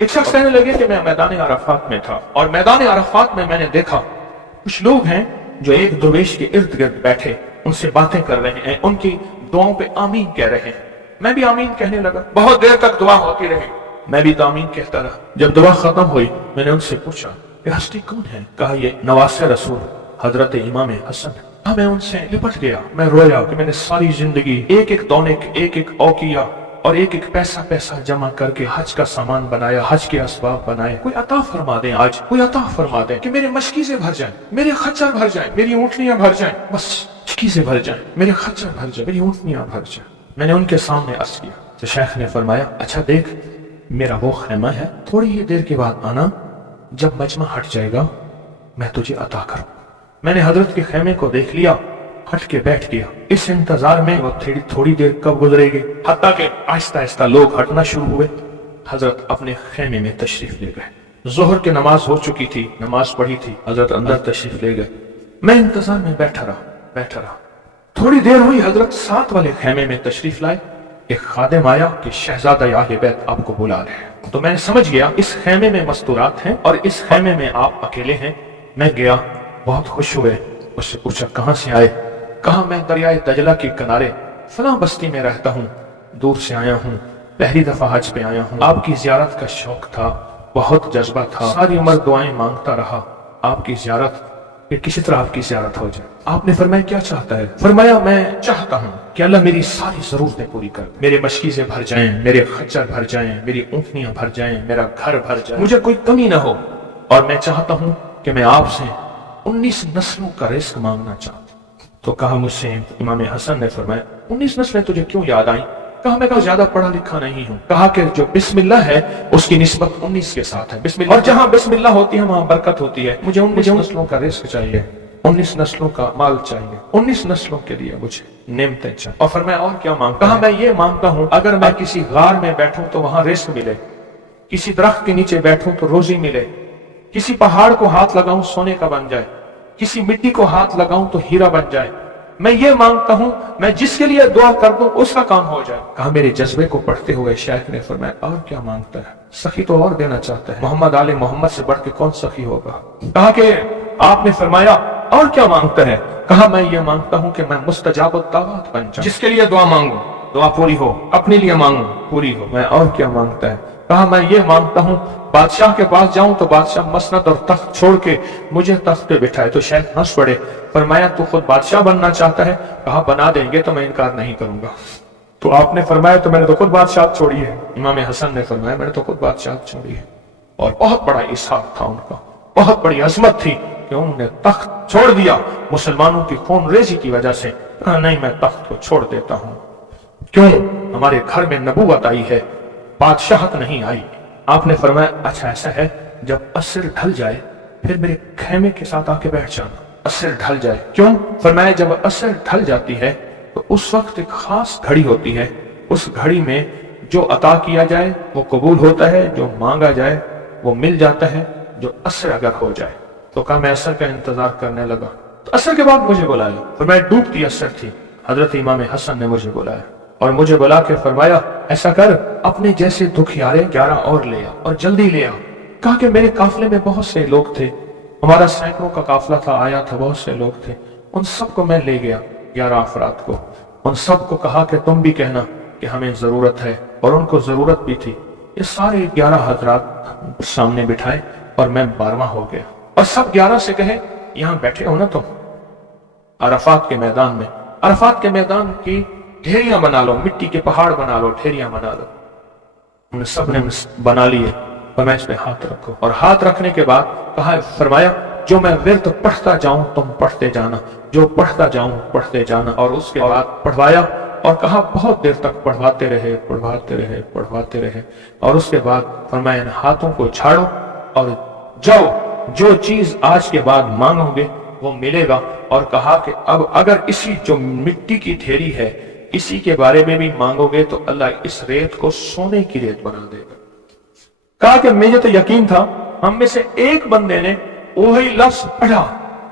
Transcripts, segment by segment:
ایک شخص کہنے لگے کہ میں میدان عرفات میں تھا اور میدان عرفات میں نے دیکھا کچھ لوگ ہیں جو ایک درویش کے ارد گرد بیٹھے ان سے باتیں کر رہے ہیں، ان کی دعاؤں پہ آمین کہہ رہے ہیں۔ میں بھی آمین کہنے لگا، بہت دیر تک دعا ہوتی رہی، میں بھی آمین کہتا رہا۔ جب دعا ختم ہوئی میں نے ان سے پوچھا یہ ہستی کون ہے؟ کہا یہ نواسہ رسول حضرت امام حسن۔ میں ان سے لپٹ گیا، میں رویا کہ میں نے ساری زندگی ایک ایک دونے ایک ایک اوقیہ اور ایک ایک پیسہ جمع کر کے حج کا سامان بنایا، حج کے اسباب بنائے۔ کوئی عطا فرما دیں، آج کوئی عطا فرما دیں کہ میرے مشکیزیں بھر جائیں، میرے خچر بھر جائیں، میری اونٹنیاں بھر جائیں، بس مشکیزیں بھر جائیں، میرے خچر بھر جائیں، میری اونٹنیاں بھر جائیں۔ میں نے ان کے سامنے عرض کیا تو شیخ نے فرمایا اچھا دیکھ میرا وہ خیمہ ہے، تھوڑی ہی دیر کے بعد آنا، جب مجمع ہٹ جائے گا میں تجھے عطا کروں۔ میں نے حضرت کے خیمے کو دیکھ لیا، ہٹ کے بیٹھ گیا، اس انتظار میں وہ تھوڑی دیر کب گزرے گی، حتیٰ کہ آہستہ آہستہ لوگ ہٹنا شروع ہوئے۔ حضرت اپنے خیمے میں تشریف لے گئے۔ ظہر کی نماز ہو چکی تھی، نماز پڑھی تھی، حضرت اندر تشریف لے گئے۔ میں انتظار میں بیٹھا رہا۔ تھوڑی دیر ہوئی، حضرت ساتھ والے خیمے میں تشریف لائے۔ ایک خادم آیا کہ شہزادہ اہل بیت آپ کو بلا رہے ہیں۔ تو میں سمجھ گیا اس خیمے میں مستورات ہیں اور اس خیمے میں آپ اکیلے ہیں۔ میں گیا، بہت خوش ہوئے، اس سے پوچھا کہاں سے آئے؟ کہا میں دریائے دجلہ کے کنارے فلاں بستی میں رہتا ہوں، دور سے آیا ہوں، پہلی دفعہ حج پہ آیا ہوں۔ آپ کی زیارت کا شوق تھا، بہت جذبہ تھا، ساری عمر دعائیں مانگتا رہا آپ کی زیارت کہ کسی طرح آپ کی زیارت ہو جائے۔ آپ نے فرمایا کیا چاہتا ہے؟ فرمایا میں چاہتا ہوں کہ اللہ میری ساری ضرورتیں پوری کر دے، میرے مشکیزیں بھر جائیں، میرے خچر بھر جائیں، میری اونٹنیاں بھر جائیں، میرا گھر بھر جائے، مجھے کوئی کمی نہ ہو، اور میں چاہتا ہوں کہ میں آپ سے 19 نسلوں کا رزق مانگنا چاہتا ہوں۔ تو کہا مجھ سے امام حسن نے فرمایا 19 نسلیں تجھے کیوں یاد آئیں؟ کہا میں زیادہ پڑھا لکھا نہیں ہوں۔ کہا کہ جو بسم اللہ ہے اس کی نسبت 19 کے ساتھ ہے، بسم اللہ، اور جہاں بسم اللہ ہوتی ہے وہاں برکت ہوتی ہے۔ مجھے 19 نسلوں کا رزق چاہیے، 19 نسلوں کا مال چاہیے، 19 نسلوں کے لیے مجھے نعمتیں چاہیے۔ اور فرمایا اور کیا مانگتا؟ کہا میں یہ مانگتا ہوں اگر میں کسی غار میں بیٹھوں تو وہاں رزق ملے، کسی درخت کے نیچے بیٹھوں تو روزی ملے، کسی پہاڑ کو ہاتھ لگاؤں سونے کا بن جائے، کسی مٹی کو ہاتھ لگاؤں تو ہیرا بن جائے۔ میں یہ مانگتا ہوں میں جس کے لیے دعا کر دوں اس کا کام ہو جائے۔ کہا میرے جذبے کو پڑھتے ہوئے شیخ نے فرمایا اور کیا مانگتا ہے؟ سخی تو اور دینا چاہتا ہے، محمد آل محمد سے بڑھ کے کون سخی ہوگا؟ کہا کہ آپ نے فرمایا اور کیا مانگتا ہے؟ کہا میں یہ مانگتا ہوں کہ میں مستجاب الدعوات بن جاؤں، جس کے لیے دعا مانگوں دعا پوری ہو، اپنے لیے مانگوں پوری ہو۔ میں اور کیا مانگتا ہے؟ کہا میں یہ مانگتا ہوں بادشاہ کے پاس جاؤں تو بادشاہ مسند اور تخت چھوڑ کے مجھے تخت پہ بٹھائے۔ تو شیخ ہنس پڑے، فرمایا تو خود بادشاہ بننا چاہتا ہے؟ کہا بنا دیں گے تو میں انکار نہیں کروں گا۔ تو آپ نے فرمایا تو میں نے تو خود بادشاہت چھوڑی ہے۔ امام حسن نے فرمایا میں نے تو خود بادشاہت چھوڑی ہے۔ اور بہت بڑا اسحاق تھا ان کا، بہت بڑی عظمت تھی کہ انہوں نے تخت چھوڑ دیا مسلمانوں کی خون ریزی کی وجہ سے۔ کہا نہیں میں تخت کو چھوڑ دیتا ہوں، کیوں؟ ہمارے گھر میں نبوت آئی ہے، بادشاہت نہیں آئی۔ آپ نے فرمایا اچھا ایسا ہے، جب عصر ڈھل جائے پھر میرے خیمے کے ساتھ آ کے بیٹھ جانا۔ عصر ڈھل جائے کیوں؟ فرمایا جب عصر ڈھل جاتی ہے تو اس وقت ایک خاص گھڑی ہوتی ہے، اس گھڑی میں جو عطا کیا جائے وہ قبول ہوتا ہے، جو مانگا جائے وہ مل جاتا ہے، جو عصر اگر ہو جائے۔ تو کہا میں عصر کا انتظار کرنے لگا، تو عصر کے بعد مجھے بلایا، فرمایا ڈوبتی عصر تھی، حضرت امام حسن نے مجھے بلایا اور مجھے بلا کے فرمایا ایسا کر اپنے جیسے دکھیارے 11 اور لے آ اور جلدی لے آ۔ کہا کہ میرے قافلے میں بہت سے لوگ تھے، ہمارا سینکڑوں کا قافلہ تھا، آیا تھا، بہت سے لوگ تھے، ان سب کو میں لے گیا، 11 افراد کو، ان سب کو کہا کہ تم بھی کہنا کہ ہمیں ضرورت ہے، اور ان کو ضرورت بھی تھی۔ یہ سارے 11 حضرات سامنے بٹھائے اور میں 12واں ہو گیا، اور سب 11 سے کہے یہاں بیٹھے ہو نا تم عرفات کے میدان میں، عرفات کے میدان کی ڈھیریاں بنا لو، مٹی کے پہاڑ بنا لو، ڈھیریاں بنا لو۔ انہوں نے سب نے بنا لیے، اور میں اس پہ ہاتھ رکھو، اور ہاتھ رکھنے کے بعد کہا فرمایا جو میں ورد پڑھتا جاؤں تم پڑھتے جانا، جو پڑھتا جاؤں پڑھتے جانا۔ اور اس کے بعد پڑھوایا اور کہا بہت دیر تک پڑھواتے رہے پڑھواتے رہے پڑھواتے رہے، اور اس کے بعد فرمایا ان ہاتھوں کو جھاڑو اور جاؤ، جو چیز آج کے بعد مانگو گے وہ ملے گا۔ اور کہا کہ اب اگر اسی جو مٹی کی ڈھیری ہے اسی کے بارے میں بھی مانگو گے تو اللہ اس ریت کو سونے کی ریت بنا دے گا۔ کہا کہ مجھے تو یقین تھا، ہم میں سے ایک بندے نے وہی لفظ پڑھا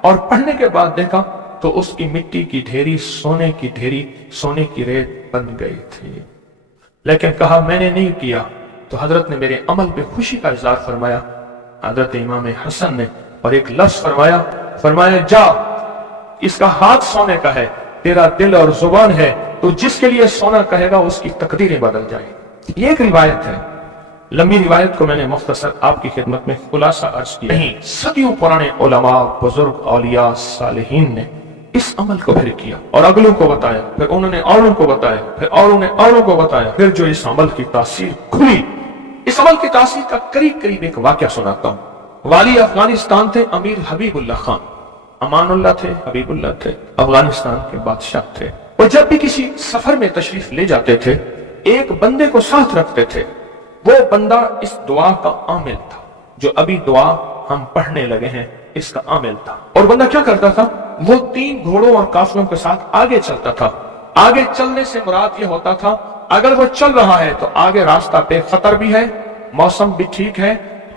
اور پڑھنے کے بعد دیکھا تو اس کی مٹی کی ڈھیری سونے کی ڈھیری، سونے کی ریت بن گئی تھی۔ لیکن کہا میں نے نہیں کیا، तो हजरत ने मेरे अमल पे खुशी का इजहार फरमाया, हजरत इमाम हसन ने, और एक लफ्ज फरमाया जा, इसका हाथ सोने का है, तेरा दिल और जुबान है, तो जिसके लिए सोना कहेगा उसकी तकदीरें बदल जाएगी। ये एक रिवायत है, लंबी रिवायत को मैंने मुख्तसर आपकी खिदमत में खुलासा अर्ज किया। नहीं, सदियों पुराने उलमा, बुजुर्ग, औलिया, सालिहीन ने इस अमल को फिर किया और अगलों को बताया, फिर उन्होंने औरों को बताया, फिर औरों ने औरों को बताया, फिर जो इस अमल की तासीर खुली, इस अमल की तासीर का करीब करीब एक वाक्या सुनाता हूँ। वाली अफगानिस्तान थे अमीर हबीबुल्लाह खान, अमानुल्लाह थे, हबीबुल्लाह थे, अफगानिस्तान के बादशाह थे। वो जब भी किसी सफर में तशरीफ ले जाते थे, एक बंदे को साथ रखते थे। वो बंदा इस दुआ का आमिल था, जो अभी दुआ हम पढ़ने लगे हैं इसका आमिल था। और बंदा क्या करता था, वो 3 घोड़ों और काफिलों के साथ आगे चलता था। आगे चलने से मुराद ये होता था, अगर वो चल रहा है तो आगे रास्ता बेखतर भी है, मौसम भी ठीक है,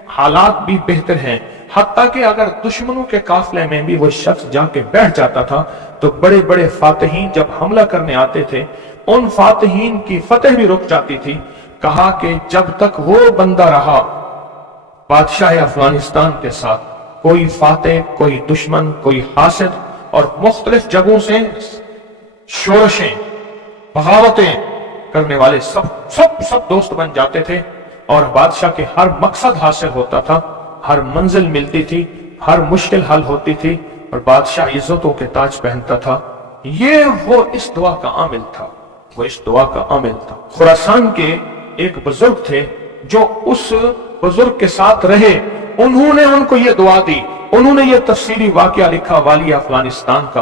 हालात भी बेहतर हैं। हत्ता कि अगर दुश्मनों के काफिले में भी वो शख्स जाके बैठ जाता था तो बड़े बड़े फातिहीन जब हमला करने आते थे, उन फातिहीन की फतेह भी रुक जाती थी। कहा कि जब तक वो बंदा रहा बादशाह अफगानिस्तान के साथ, कोई फातेह, कोई दुश्मन, कोई हासिद और मुख्तलिफ जगहों से शोरशें, बगावतें करने वाले सब दोस्त बन जाते थे और बादशाह के हर मकसद हासिल होता था, हर मंजिल मिलती थी, हर मुश्किल हल होती थी और बादशाह इज्जतों के ताज पहनता था। ये वो इस दुआ का आमिल था, वो इस दुआ का आमिल था। खुरासान के एक बुजुर्ग थे जो उस बुजुर्ग के साथ रहे, उन्होंने उनको ये दुआ दी, उन्होंने ये तफसीली वाकया लिखा, वाली अफगानिस्तान का,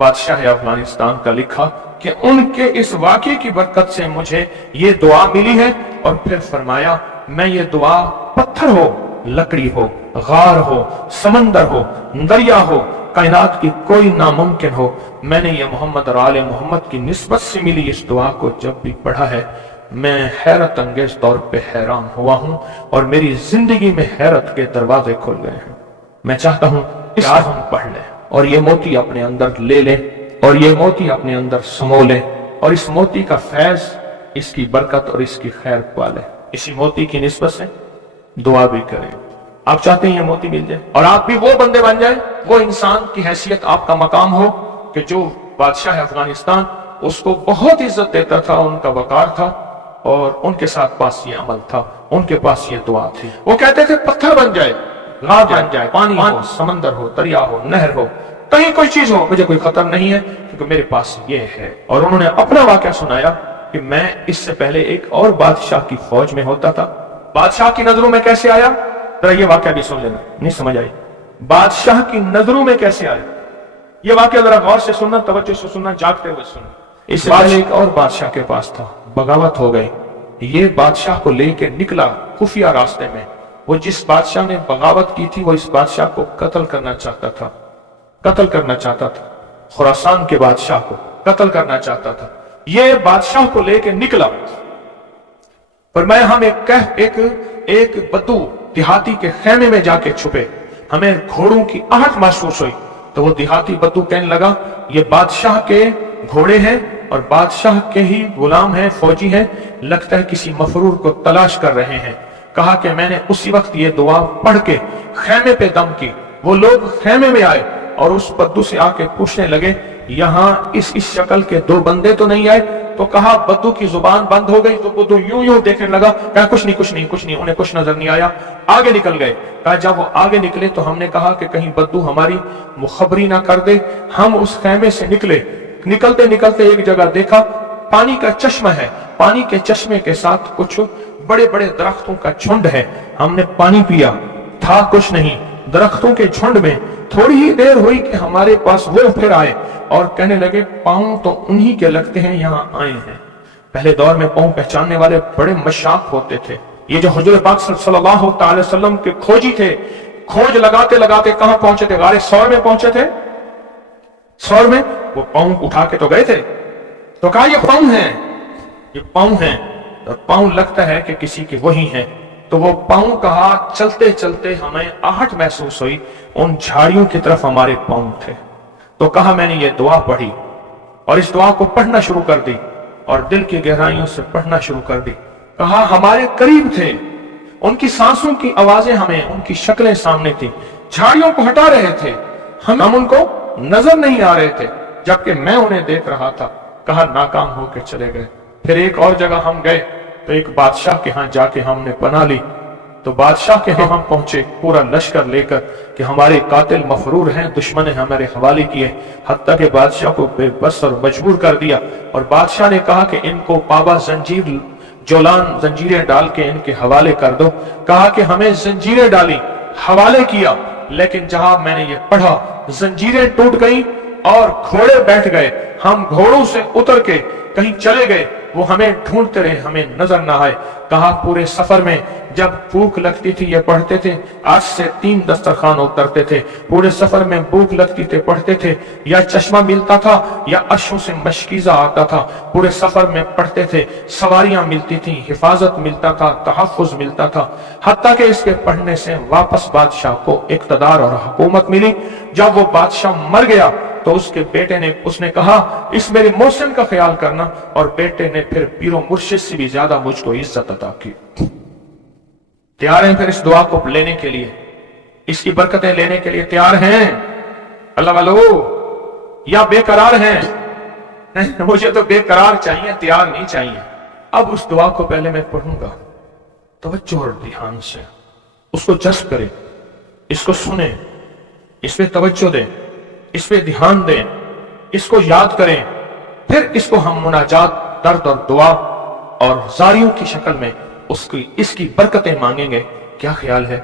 बादशाह अफगानिस्तान का लिखा कि उनके इस वाकये की बरकत से मुझे ये दुआ मिली है। और फिर फरमाया, मैं ये दुआ पत्थर हो, लकड़ी हो, गार हो, समंदर हो, दरिया हो, कायनात की कोई नामुमकिन हो, मैंने ये मोहम्मद और आले मोहम्मद की निस्बत से मिली इस दुआ को जब भी पढ़ा है, मैं हैरत अंगेज तौर पे हैरान हुआ हूं और मेरी जिंदगी में हैरत के दरवाजे खुल गए हैं। मैं चाहता हूं इस आज हम पढ़ लें और ये मोती अपने अंदर ले लें और ये मोती अपने अंदर समो लें और इस मोती का फैज, इसकी बरकत और इसकी खैर पा लें। इसी मोती की निस्बत से दुआ भी करें। आप चाहते हैं ये मोती मिल जाए और आप भी वो बंदे बन जाए, वो इंसान की हैसियत आपका मकाम हो कि जो बादशाह अफगानिस्तान उसको बहुत इज्जत देता था, उनका वकार था और उनके साथ पास ये अमल था, उनके पास ये दुआ थी। वो कहते थे पत्थर बन जाए, गाद बन जाए, पानी हो, समंदर हो, दरिया हो, नहर हो, कहीं कोई चीज हो, मुझे कोई खतर नहीं है क्योंकि मेरे पास ये है। और उन्होंने अपना वाकया सुनाया कि मैं इससे पहले एक और बादशाह की फौज में होता था। बादशाह की नजरों में कैसे आया, जरा ये वाकया भी सुन लेना, नहीं समझ आई। बादशाह की नजरों में कैसे आया, ये वाकया जरा गौर से सुनना, तवज्जो से सुनना, जागते हुए सुनना। इस पहले एक और बादशाह के पास था, बगावत हो गई। ये बादशाह को लेके निकला खुफिया रास्ते में। वो जिस बादशाह ने बगावत की थी वो इस बादशाह को कत्ल करना चाहता था, कत्ल करना चाहता था, खुरासान के बादशाह को कत्ल करना चाहता था। ये बादशाह को लेके निकला, पर मैं हम एक बद्दू देहाती के खेमे में जाके छुपे। हमें घोड़ों की आहट महसूस हुई तो वो देहाती बद्दू कहने लगा, ये बादशाह के घोड़े हैं और बादशाह के ही गुलाम हैं, फौजी हैं, लगता है किसी मफरूर को तलाश कर रहे हैं। कहा कि मैंने उसी वक्त ये दुआ पढ़ के खेमे पे दम की। वो लोग खेमे में आए और उस बद्दू से आके पूछने लगे, यहाँ इस शक्ल के 2 बंदे तो नहीं आए? तो कहा, बद्दू की जुबान बंद हो गई तो बद्दू यूं देखने लगा। कहा कुछ नहीं, उन्हें कुछ नजर नहीं आया, आगे निकल गए। कहा जब वो आगे निकले तो हमने कहा कि कहीं बद्दू हमारी मुखबरी ना कर दे। हम उस खेमे से निकले, निकलते निकलते एक जगह देखा पानी का चश्मा है, पानी के चश्मे के साथ कुछ बड़े बड़े दरख्तों का झुंड है। हमने पानी पिया, था कुछ नहीं, दरख्तों के झुंड में। थोड़ी ही देर हुई कि हमारे पास वो फिर आए और कहने लगे, पांव तो उन्हीं के लगते हैं, यहाँ आए हैं। पहले दौर में पांव पहचानने वाले बड़े मशाक होते थे। ये जो हुजूर पाक सल्लल्लाहु अलैहि वसल्लम के खोजी थे, खोज लगाते लगाते कहां पहुंचे थे? गारे सौर में पहुंचे थे। सौर में वो पांव उठा के तो गए थे, तो कहा ये पांव हैं, ये पांव हैं। और पांव लगता है कि किसी के वही हैं। तो वो पांव कहा, चलते चलते हमें आहट महसूस हुई, उन झाड़ियों की तरफ हमारे पांव थे। तो कहा मैंने ये दुआ पढ़ी और इस दुआ को पढ़ना शुरू कर दी और दिल की गहराइयों से पढ़ना शुरू कर दी। कहा हमारे करीब थे, उनकी सांसों की आवाजें हमें, उनकी शक्लें सामने थी, झाड़ियों को हटा रहे थे, हम उनको नजर नहीं आ रहे थे, जबकि मैं उन्हें देख रहा था। कहा नाकाम होकर चले गए। फिर एक और जगह हम गए तो एक बादशाह के यहाँ जाके हमने पनाह ली। तो बादशाह के यहाँ हम पहुंचे पूरा लश्कर लेकर कि हमारे कातिल मफरूर हैं, दुश्मन ने हमारे हवाले किए। हत्ता के बादशाह को बेबस और मजबूर कर दिया और बादशाह ने कहा कि इनको पाबा जंजीर जोलान जंजीरें डाल के इनके हवाले कर दो। कहा कि हमें जंजीरें डाली, हवाले किया, लेकिन जहां मैंने ये पढ़ा जंजीरें टूट गई और घोड़े बैठ गए। हम घोड़ों से उतर के कहीं चले गए, वो हमें ढूंढते रहे, हमें नजर ना आए। कहा पूरे सफर में जब भूख लगती थी ये पढ़ते थे, आज से 3 दस्तरखान उतरते थे। पूरे सफर में भूख लगती थी पढ़ते थे, या चश्मा मिलता था या अश्कों से मशकीजा आता था। पूरे सफर में पढ़ते थे, सवारियां मिलती थी, हिफाजत मिलता था, तहफ़्फ़ुज़ मिलता था। हत्ता के इसके पढ़ने से वापस बादशाह को इक़्तिदार और हुकूमत मिली। जब वो बादशाह मर गया तो उसके बेटे ने, उसने कहा इस मेरे मोहसिन का ख्याल करना, और बेटे ने फिर पीरो मुर्शिद से भी ज्यादा मुझको इज्जत अता की। तैयार हैं फिर इस दुआ को लेने के लिए, इसकी बरकतें लेने के लिए तैयार हैं अल्लाह वालो, या बेकरार हैं? नहीं, मुझे तो बेकरार चाहिए, तैयार नहीं चाहिए। अब उस दुआ को पहले मैं पढ़ूंगा, तवज्जो और ध्यान से उसको जज्ब करें, इसको सुने, इस पे तवज्जो दें, इस पे ध्यान दें, इसको याद करें। फिर इसको हम मुनाजात, दर्द और दुआ और जारियों की शक्ल में उसकी इसकी बरकतें मांगेंगे। क्या ख्याल है?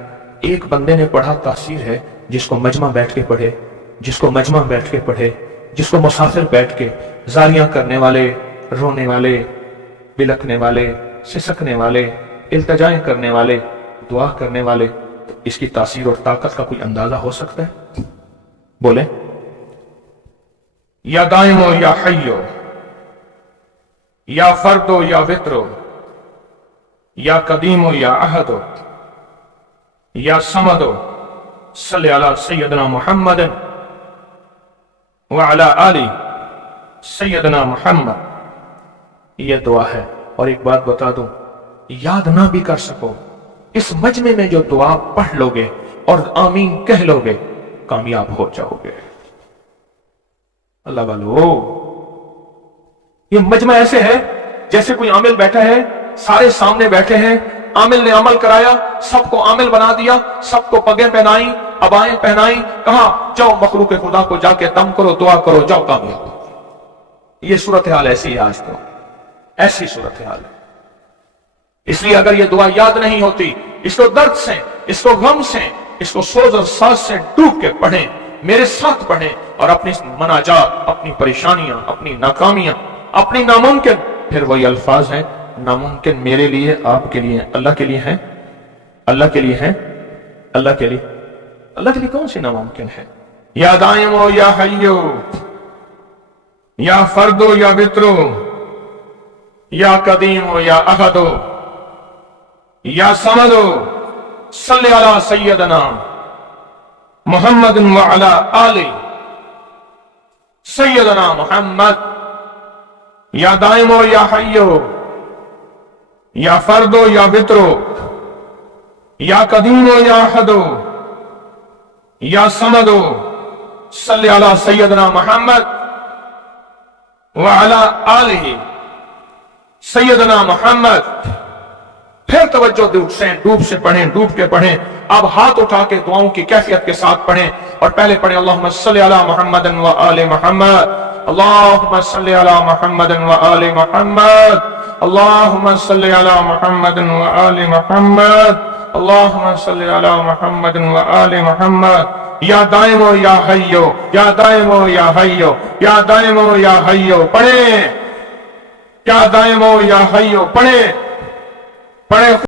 एक बंदे ने पढ़ा, तासीर है। जिसको मजमा बैठ के पढ़े, जिसको मजमा बैठ के पढ़े, जिसको मुसाफिर बैठ के, जारियां करने वाले, रोने वाले, बिलखने वाले, सिसकने वाले, इल्तजाएं करने वाले, दुआ करने वाले, तो इसकी तासीर और ताकत का कोई अंदाजा हो सकता है? बोले या दाइमो या हय्यो, या फर्दो या वित्रो, या कदीमो या अहदो, या समदो, सल्ली अला सय्यदना मुहम्मद व अला आली सय्यदना मुहम्मद। यह दुआ है। और एक बात बता दूं, याद ना भी कर सको, इस मजमे में जो दुआ पढ़ लोगे और आमीन कह लोगे, कामयाब हो जाओगे। अल्लाह वालो, ये मजमा ऐसे है जैसे कोई आमिल बैठा है, सारे सामने बैठे हैं, आमिल ने अमल कराया, सबको आमिल बना दिया, सबको पगें पहनाई, अबाएं पहनाई, कहा जाओ मखलूक खुदा को जाके दम करो, दुआ करो, जाओ कामयाब। ये सूरत हाल ऐसी है, आज तो ऐसी सूरत हाल है। इसलिए अगर ये दुआ याद नहीं होती, इसको दर्द से, इसको गम से, इसको सोच और साज से डूब के पढ़ें, मेरे साथ पढ़ें, और अपनी मनाजात, अपनी परेशानियां, अपनी नाकामियां, अपनी नामुमकिन, फिर वही अल्फाज हैं, नामुमकिन मेरे लिए, आपके लिए, अल्लाह के लिए है, अल्लाह के लिए है, अल्लाह के लिए, अल्लाह के लिए कौन सी नामुमकिन है? या दाइमो या हय्यो, या फर्दो या वित्रो, या कदीमो या अहदो, या समदो, सल्ली अला सय्यदना मुहम्मद व अला आली सय्यदना मुहम्मद। या दाइमो या हय्यो, या फर्दो या वित्रो, या कदीमो या अहदो, या समदो, सल्ली अला सय्यदना मुहम्मद व अला आलिहि सय्यदना मुहम्मद। फिर तवज्जो डूब से पढ़ें, डूब के पढ़ें। अब हाथ उठा के दुआओं की कैफियत के साथ पढ़ें, और पहले पढ़ें अल्लाहुम्मा सल्ली अला मुहम्मद व आले मुहम्मद, अल्लाहुम्मा सल्ली अला मुहम्मद व आले मुहम्मद, अल्लाहुम्मा सल्ली अला मुहम्मद व आले मुहम्मद, अल्लाहुम्मा सल्ली अला मुहम्मद व आले मुहम्मद। या दाइमो या हय्यो, या दाइमो या हय्यो, या दाइमो या हय्यो पढ़ें, या दाइमो या हय्यो पढ़ें, पढ़ें।